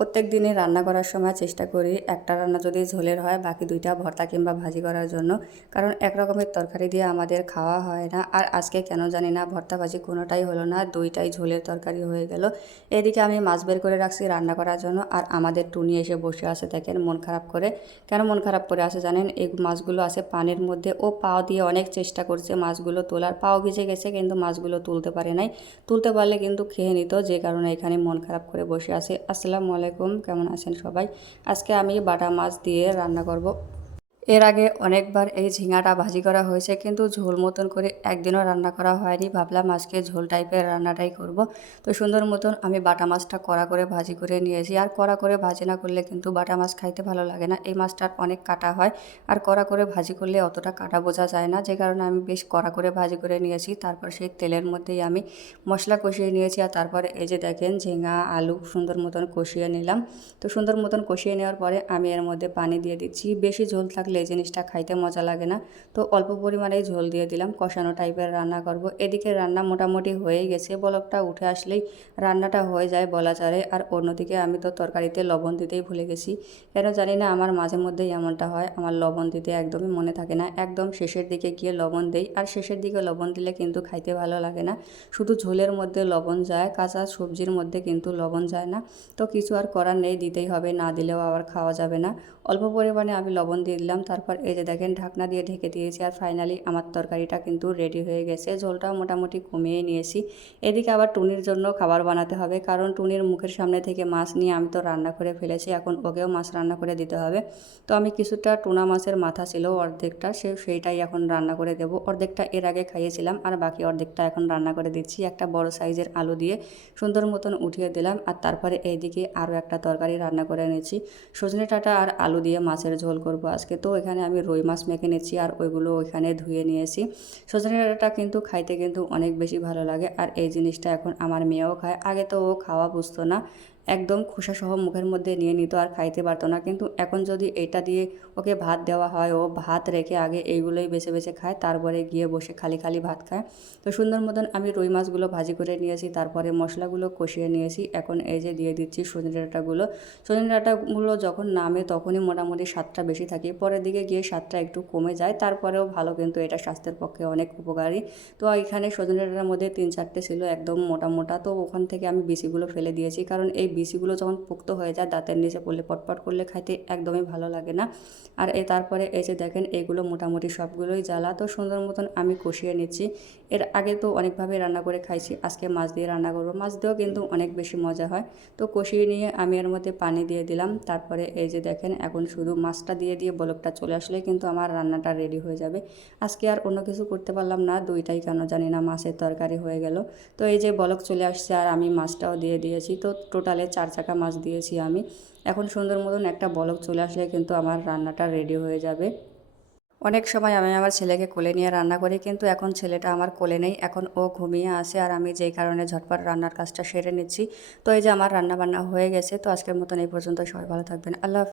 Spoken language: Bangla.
প্রত্যেক দিনই রান্না করার সময় চেষ্টা করি একটা রান্না যদি ঝোলের হয় বাকি দুইটা ভর্তা কিংবা ভাজি করার জন্য, কারণ এক রকমের তরকারি দিয়ে আমাদের খাওয়া হয় না। আর আজকে কেন জানি না ভর্তা ভাজি কোনোটাই হলো না, দুইটাই ঝোলের তরকারি হয়ে গেল। এদিকে আমি মাছ বের করে রাখছি রান্না করার জন্য, আর আমাদের টুনি এসে বসে আছে, দেখেন মন খারাপ করে। কেন মন খারাপ করে আছে জানেন? এই মাছগুলো আছে পানির মধ্যে, ও পাও দিয়ে অনেক চেষ্টা করছে মাছগুলো তোলার, পাও ভিজে গেছে কিন্তু মাছগুলো তুলতে পারে নাই। তুলতে পারলে কিন্তু খেয়ে নিত, যে কারণে এখানে মন খারাপ করে বসে আছে। আসসালামু আলাইকুম, কেমন আছেন সবাই? আজকে আমি বাটা মাছ দিয়ে রান্না করব। এর আগে অনেকবার এই ঝিঙাটা ভাজি করা হয়েছে, কিন্তু ঝোল মতন করে একদিনও রান্না করা হয়নি। ভাবলাম আজকে ঝোল টাইপের রান্নাটাই করব। তো সুন্দর মতন আমি বাটা মাছটা কড়া করে ভাজি করে নিয়েছি। আর কড়া করে ভাজি না করলে কিন্তু বাটা মাছ খাইতে ভালো লাগে না। এই মাছটার অনেক কাটা হয়, আর কড়া করে ভাজি করলে অতটা কাটা বোঝা যায় না, যে কারণে আমি বেশ কড়া করে ভাজি করে নিয়েছি। তারপর সেই তেলের মধ্যেই আমি মশলা কষিয়ে নিয়েছি। আর তারপরে এই যে দেখেন ঝিঙা আলু সুন্দর মতন কষিয়ে নিলাম। তো সুন্দর মতন কষিয়ে নেওয়ার পরে আমি এর মধ্যে পানি দিয়ে দিচ্ছি। বেশি ঝোল থাকলে এই জিনিসটা খাইতে মজা লাগে না, তো অল্প পরিমাণেই ঝোল দিয়ে দিলাম। কষানো টাইপের রান্না করব। এদিকে রান্না মোটামুটি হয়েই গেছে, বলকটা উঠে আসলেই রান্নাটা হয়ে যায় বলা চলে। আর অন্যদিকে আমি তো তরকারিতে লবণ দিতেই ভুলে গেছি। কেন জানি না, আমার মাঝে মধ্যেই এমনটা হয়, আমার লবণ দিতে একদমই মনে থাকে না। একদম শেষের দিকে গিয়ে লবণ দেই, আর শেষের দিকে লবণ দিলে কিন্তু খাইতে ভালো লাগে না। শুধু ঝোলের মধ্যে লবণ যায়, কাঁচা সবজির মধ্যে কিন্তু লবণ যায় না। তো কিছু আর করার নেই, দিতেই হবে, না দিলেও আবার খাওয়া যাবে না। অল্প পরিমাণে আমি লবণ দিয়ে দিলাম। তারপর এই যে দেখেন ঢাকনা দিয়ে ঢেকে দিয়েছি। আর ফাইনালি আমার তরকারিটা কিন্তু রেডি হয়ে গেছে। ঝোলটাও মোটামুটি কমিয়ে নিয়েছি। এদিকে আবার টুনির জন্য খাবার বানাতে হবে, কারণ টুনির মুখের সামনে থেকে মাছ নিয়ে আমি তো রান্না করে ফেলেছি, এখন ওকেও মাছ রান্না করে দিতে হবে। তো আমি কিছুটা টুনা মাছের মাথা ছিল অর্ধেকটা, সেইটাই এখন রান্না করে দেবো। অর্ধেকটা এর আগে খাইয়েছিলাম, আর বাকি অর্ধেকটা এখন রান্না করে দিচ্ছি। একটা বড় সাইজের আলু দিয়ে সুন্দর মতন উঠিয়ে দিলাম। আর তারপরে এইদিকে আরও একটা তরকারি রান্না করে নিয়েছি। সজনে ডাঁটা আর আলু দিয়ে মাছের ঝোল করব আজকে। তো এখানে আমি রুই মাছ মেখে নিচ্ছি, আর ওইগুলো ওইখানে ধুয়ে নিয়েছি। সজনে ডাঁটাটা কিন্তু খাইতে কিন্তু অনেক বেশি ভালো লাগে, আর এই জিনিসটা এখন আমার মেয়েও খায়। আগে তো ও খাওয়া বুঝতো না, একদম খোসাসহ মুখের মধ্যে নিয়ে নিত, আর খাইতে পারতো না। কিন্তু এখন যদি এটা দিয়ে ওকে ভাত দেওয়া হয়, ও ভাত রেখে আগে এইগুলোই বেছে বেছে খায়, তারপরে গিয়ে বসে খালি খালি ভাত খায়। তো সুন্দর মতন আমি রুই মাছগুলো ভাজি করে নিয়েছি, তারপরে মশলাগুলো কষিয়ে নিয়েছি। এখন এই যে দিয়ে দিচ্ছি সজনে ডাঁটাগুলো। সজনে ডাঁটাগুলো যখন নামে তখনই মোটামুটি স্বাদটা বেশি থাকে, পরের দিকে গিয়ে স্বাদটা একটু কমে যায়। তারপরেও ভালো, কিন্তু এটা স্বাস্থ্যের পক্ষে অনেক উপকারী। তো এখানে সজনে ডাঁটার মধ্যে 3-4টে ছিল একদম মোটা মোটা, তো ওখান থেকে আমি বিচিগুলো ফেলে দিয়েছি, কারণ এই বিচিগুলো যখন পোক্ত হয়ে যায় দাঁতের নিচে পড়লে পটপট করলে খাইতে একদমই ভালো লাগে না। আর তারপরে এই যে দেখেন এগুলো মোটামুটি সবগুলোই জ্বালা। তো সুন্দর মতন আমি কষিয়ে নিচ্ছি। এর আগে তো অনেকভাবে রান্না করে খাইছি, আজকে মাছ দিয়ে রান্না করবো। মাছ দিয়েও কিন্তু অনেক বেশি মজা হয়। তো কষিয়ে নিয়ে আমি এর মধ্যে পানি দিয়ে দিলাম। তারপরে এই যে দেখেন এখন শুধু মাছটা দিয়ে বলকটা চলে আসলে কিন্তু আমার রান্নাটা রেডি হয়ে যাবে। আজকে আর অন্য কিছু করতে পারলাম না, দুইটাই কেন জানি না মাছের তরকারি হয়ে গেল। তো এই যে বলক চলে আসছে, আর আমি মাছটাও দিয়ে দিয়েছি। তো টোটালে 4 চাকা মাছ দিয়েছি আমি। এখন সুন্দর মতন একটা বলক চলে আসলে কিন্তু আমার রান্নাটা রেডি হয়ে যাবে। অনেক সময় আমি আমার ছেলেকে কোলে নিয়ে রান্না করি, কিন্তু এখন ছেলেটা আমার কোলে নেই, এখন ও ঘুমিয়ে আসে। আর আমি যেই কারণে ঝটপট রান্নার কাজটা সেরে নিচ্ছি। তো এই যে আমার রান্না বান্না হয়ে গেছে। তো আজকের মতন এই পর্যন্ত, সবাই ভালো থাকবেন, আল্লাহ হাফেজ।